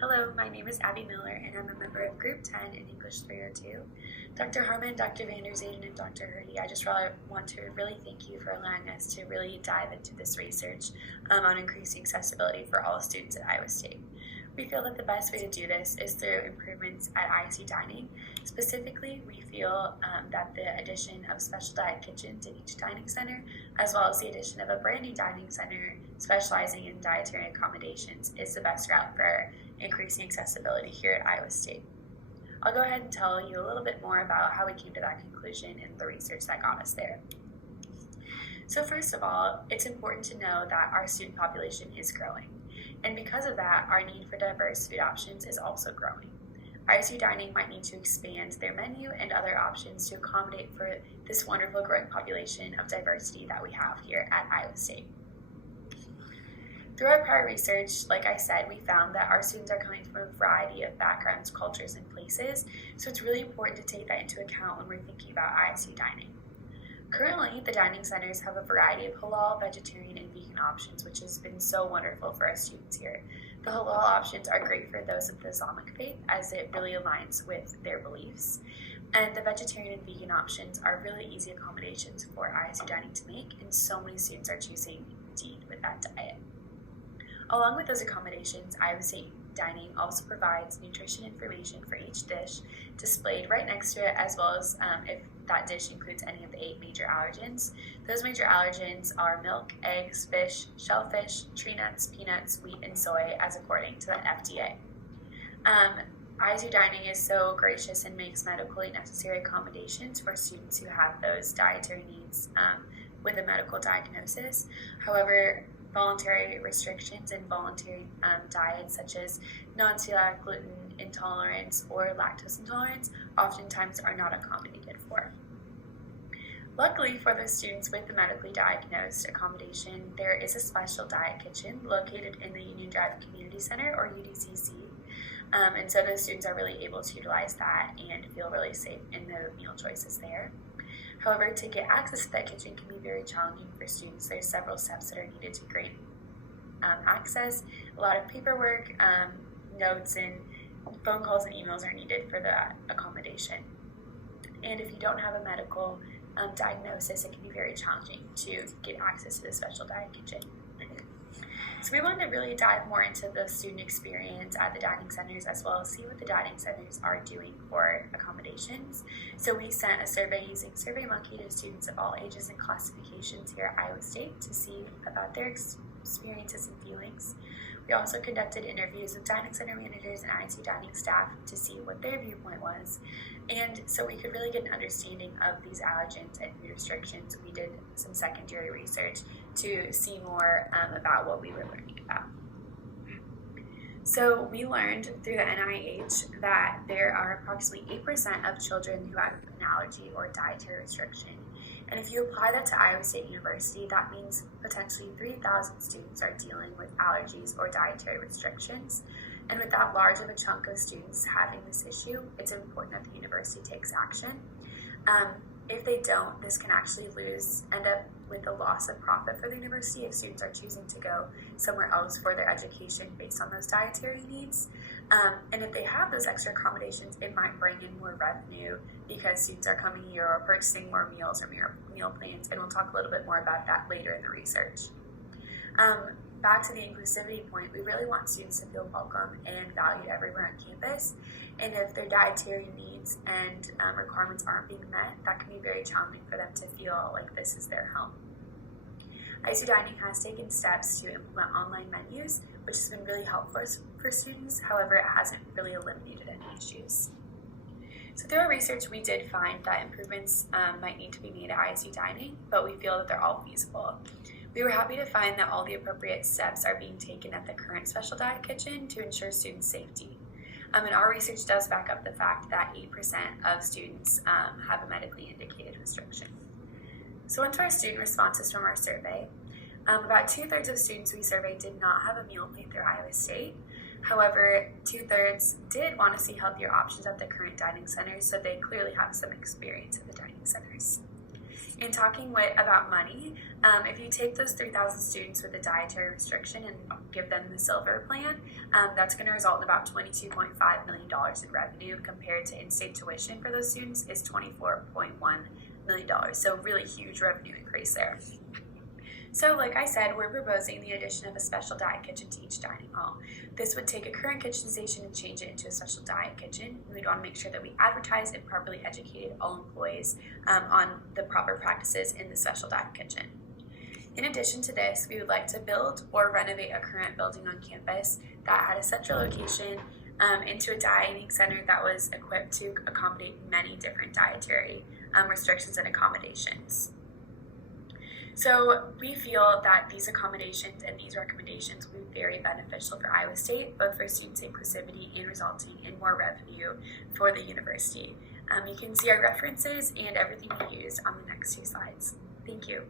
Hello, my name is Abby Miller, and I'm a member of Group 10 in English 302. Dr. Harmon, Dr. Vanderzayden, and Dr. Hurdy, I just want to really thank you for allowing us to really dive into this research on increasing accessibility for all students at Iowa State. We feel that the best way to do this is through improvements at ISU dining. Specifically, we feel that the addition of special diet kitchens in each dining center, as well as the addition of a brand new dining center specializing in dietary accommodations, is the best route for increasing accessibility here at Iowa State. I'll go ahead and tell you a little bit more about how we came to that conclusion and the research that got us there. So first of all, it's important to know that our student population is growing. And because of that, our need for diverse food options is also growing. ISU Dining might need to expand their menu and other options to accommodate for this wonderful growing population of diversity that we have here at Iowa State. Through our prior research, like I said, we found that our students are coming from a variety of backgrounds, cultures, and places, so it's really important to take that into account when we're thinking about ISU dining. Currently, the dining centers have a variety of halal, vegetarian, and vegan options, which has been so wonderful for our students here. The halal options are great for those of the Islamic faith, as it really aligns with their beliefs. And the vegetarian and vegan options are really easy accommodations for ISU dining to make, and so many students are choosing to eat with that diet. Along with those accommodations, Iowa State Dining also provides nutrition information for each dish displayed right next to it, as well as if that dish includes any of the 8 major allergens. Those major allergens are milk, eggs, fish, shellfish, tree nuts, peanuts, wheat, and soy, as according to the FDA. ISU Dining is so gracious and makes medically necessary accommodations for students who have those dietary needs with a medical diagnosis. However, voluntary restrictions and voluntary diets such as non-celiac, gluten intolerance, or lactose intolerance oftentimes are not accommodated for. Luckily for those students with the medically diagnosed accommodation, there is a special diet kitchen located in the Union Drive Community Center, or UDCC, and so those students are really able to utilize that and feel really safe in the meal choices there. However, to get access to that kitchen can be very challenging for students. There's several steps that are needed to gain access. A lot of paperwork, notes, and phone calls and emails are needed for the accommodation. And if you don't have a medical diagnosis, it can be very challenging to get access to the special diet kitchen. So we wanted to really dive more into the student experience at the dining centers, as well as see what the dining centers are doing for accommodations. So we sent a survey using SurveyMonkey to students of all ages and classifications here at Iowa State to see about their experiences and feelings. We also conducted interviews with dining center managers and ISU dining staff to see what their viewpoint was. And so we could really get an understanding of these allergens and food restrictions. We did some secondary research to see more about what we were learning about. So we learned through the NIH that there are approximately 8% of children who have an allergy or dietary restriction. And if you apply that to Iowa State University, that means potentially 3,000 students are dealing with allergies or dietary restrictions. And with that large of a chunk of students having this issue, it's important that the university takes action. If they don't, this can actually end up with a loss of profit for the university if students are choosing to go somewhere else for their education based on those dietary needs. And if they have those extra accommodations, it might bring in more revenue because students are coming here or purchasing more meals or meal plans, and we'll talk a little bit more about that later in the research. Back to the inclusivity point, we really want students to feel welcome and valued everywhere on campus. And if their dietary needs and requirements aren't being met, that can be very challenging for them to feel like this is their home. ISU Dining has taken steps to implement online menus, which has been really helpful for students. However, it hasn't really eliminated any issues. So through our research, we did find that improvements might need to be made at ISU Dining, but we feel that they're all feasible. We were happy to find that all the appropriate steps are being taken at the current special diet kitchen to ensure student safety. And our research does back up the fact that 8% of students have a medically indicated restriction. So onto our student responses from our survey. About 2/3 of students we surveyed did not have a meal plan through Iowa State. However, 2/3 did want to see healthier options at the current dining centers, so they clearly have some experience at the dining centers. In talking about money, if you take those 3,000 students with a dietary restriction and give them the silver plan, that's going to result in about $22.5 million in revenue, compared to in-state tuition for those students is $24.1 million. So really huge revenue increase there. So like I said, we're proposing the addition of a special diet kitchen to each dining hall. This would take a current kitchen station and change it into a special diet kitchen. We'd want to make sure that we advertise and properly educated all employees on the proper practices in the special diet kitchen. In addition to this, we would like to build or renovate a current building on campus that had a central location into a dining center that was equipped to accommodate many different dietary restrictions and accommodations. So we feel that these accommodations and these recommendations will be very beneficial for Iowa State, both for students' inclusivity and resulting in more revenue for the university. You can see our references and everything we used on the next two slides. Thank you.